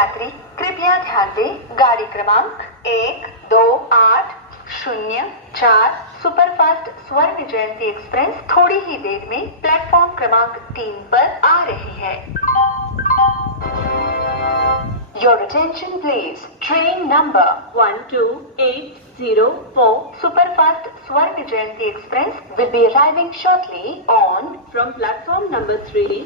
यात्री कृपया ध्यान दें, गाड़ी क्रमांक 128004 सुपरफास्ट स्वर्ण जयंती एक्सप्रेस थोड़ी ही देर में प्लेटफॉर्म क्रमांक 3 पर आ रही है। Your attention please. Train number 12804 Superfast Swarna Jayanti Express will be arriving shortly on from platform number 3